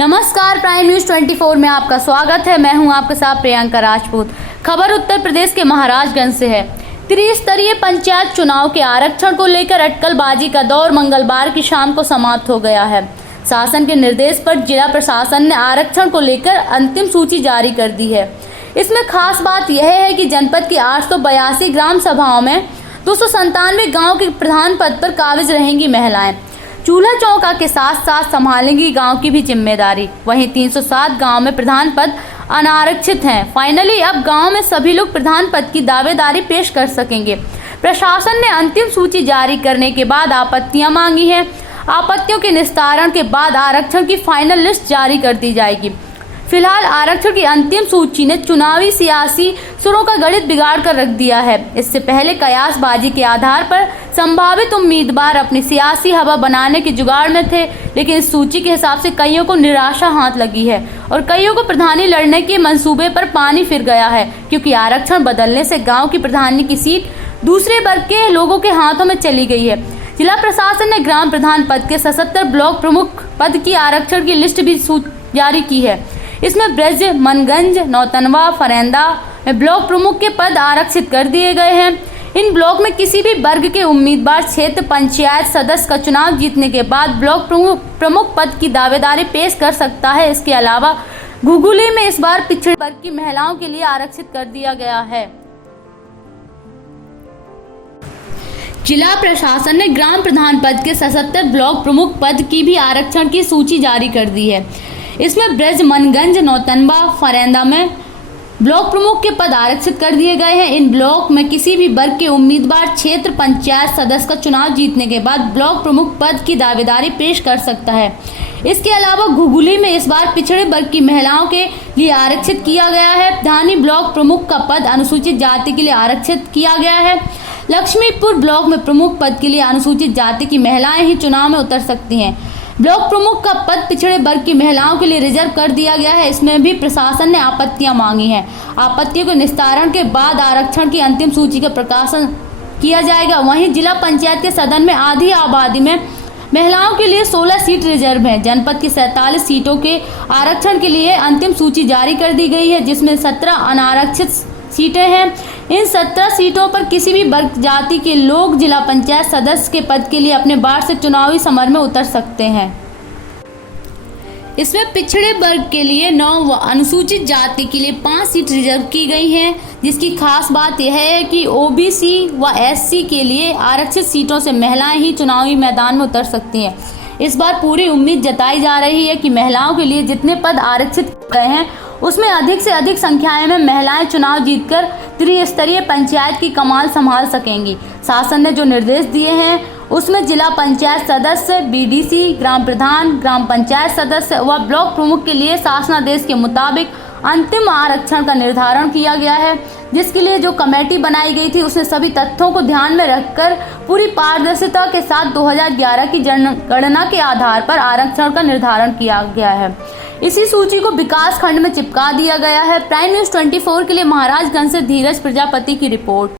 नमस्कार, prime news 24 में आपका स्वागत है। मैं हूं आपके साथ प्रियंका राजपूत। खबर उत्तर प्रदेश के महाराजगंज से है। त्रिस्तरीय पंचायत चुनाव के आरक्षण को लेकर अटकलबाजी का दौर मंगलवार की शाम को समाप्त हो गया है। शासन के निर्देश पर जिला प्रशासन ने आरक्षण को लेकर अंतिम सूची जारी कर दी है। इसमें खास बात यह है कि जनपद की 882 ग्राम सभाओं में 297 गाँव के प्रधान पद पर काबिज रहेंगी महिलाएं। चूल्हा चौका के साथ साथ संभालेंगी गांव की भी जिम्मेदारी। वहीं 307 गांव में प्रधान पद अनारक्षित हैं। फाइनली अब गांव में सभी लोग प्रधान पद की दावेदारी पेश कर सकेंगे। प्रशासन ने अंतिम सूची जारी करने के बाद आपत्तियां मांगी हैं। आपत्तियों के निस्तारण के बाद आरक्षण की फाइनल लिस्ट जारी कर दी जाएगी। फिलहाल आरक्षण की अंतिम सूची ने चुनावी सियासी सुरों का गणित बिगाड़ कर रख दिया है। इससे पहले कयासबाजी के आधार पर संभावित उम्मीदवार अपनी सियासी हवा बनाने के जुगाड़ में थे, लेकिन इस सूची के हिसाब से कईयों को निराशा हाथ लगी है और कईयों को प्रधानी लड़ने के मंसूबे पर पानी फिर गया है, क्योंकि आरक्षण बदलने से गाँव की प्रधानी की सीट दूसरे वर्ग के लोगों के हाथों में चली गई है। जिला प्रशासन ने ग्राम प्रधान पद के 77 ब्लॉक प्रमुख पद की आरक्षण की लिस्ट भी जारी की है। इसमें ब्रज, मनगंज, नौतनवा, फरेंदा में ब्लॉक प्रमुख के पद आरक्षित कर दिए गए हैं। इन ब्लॉक में किसी भी वर्ग के उम्मीदवार क्षेत्र पंचायत सदस्य का चुनाव जीतने के बाद ब्लॉक प्रमुख पद की दावेदारी पेश कर सकता है। इसके अलावा घुघुली में इस बार पिछड़े वर्ग की महिलाओं के लिए आरक्षित कर दिया गया है। जिला प्रशासन ने ग्राम प्रधान पद के 77 ब्लॉक प्रमुख पद की भी आरक्षण की सूची जारी कर दी है। इसमें ब्रज, मनगंज, नौतनवा, फरेंदा में ब्लॉक प्रमुख के पद आरक्षित कर दिए गए हैं। इन ब्लॉक में किसी भी वर्ग के उम्मीदवार क्षेत्र पंचायत सदस्य का चुनाव जीतने के बाद ब्लॉक प्रमुख पद की दावेदारी पेश कर सकता है। इसके अलावा घुघुली में इस बार पिछड़े वर्ग की महिलाओं के लिए आरक्षित किया गया है। धानी ब्लॉक प्रमुख का पद अनुसूचित जाति के लिए आरक्षित किया गया है। लक्ष्मीपुर ब्लॉक में प्रमुख पद के लिए अनुसूचित जाति की महिलाएं ही चुनाव में उतर सकती हैं। ब्लॉक प्रमुख का पद पिछड़े वर्ग की महिलाओं के लिए रिजर्व कर दिया गया है। इसमें भी प्रशासन ने आपत्तियां मांगी हैं। आपत्तियों के निस्तारण के बाद आरक्षण की अंतिम सूची का प्रकाशन किया जाएगा। वहीं जिला पंचायत के सदन में आधी आबादी में महिलाओं के लिए 16 सीट रिजर्व है। जनपद की 47 सीटों के आरक्षण के लिए अंतिम सूची जारी कर दी गई है, जिसमें 17 अनारक्षित सीटें हैं। इन 17 सीटों पर किसी भी वर्ग जाति के लोग जिला पंचायत सदस्य के पद के लिए अपने वार्ड से चुनावी समर में उतर सकते हैं। इसमें पिछड़े वर्ग के लिए 9 व अनुसूचित जाति के लिए 5 सीट रिजर्व की गई हैं, जिसकी खास बात यह है कि ओबीसी व एससी के लिए आरक्षित सीटों से महिलाएं ही चुनावी मैदान में उतर सकती हैं। इस बार पूरी उम्मीद जताई जा रही है कि महिलाओं के लिए जितने पद आरक्षित गए हैं उसमें अधिक से अधिक संख्या में महिलाएं चुनाव जीतकर त्रिस्तरीय पंचायत की कमान संभाल सकेंगी। शासन ने जो निर्देश दिए हैं उसमें जिला पंचायत सदस्य, बीडीसी, ग्राम प्रधान, ग्राम पंचायत सदस्य व ब्लॉक प्रमुख के लिए शासनादेश के मुताबिक अंतिम आरक्षण का निर्धारण किया गया है, जिसके लिए जो कमेटी बनाई गई थी उसने सभी तथ्यों को ध्यान में रखकर पूरी पारदर्शिता के साथ 2011 की जनगणना के आधार पर आरक्षण का निर्धारण किया गया है। इसी सूची को विकास खंड में चिपका दिया गया है। प्राइम न्यूज 24 के लिए महाराजगंज से धीरज प्रजापति की रिपोर्ट।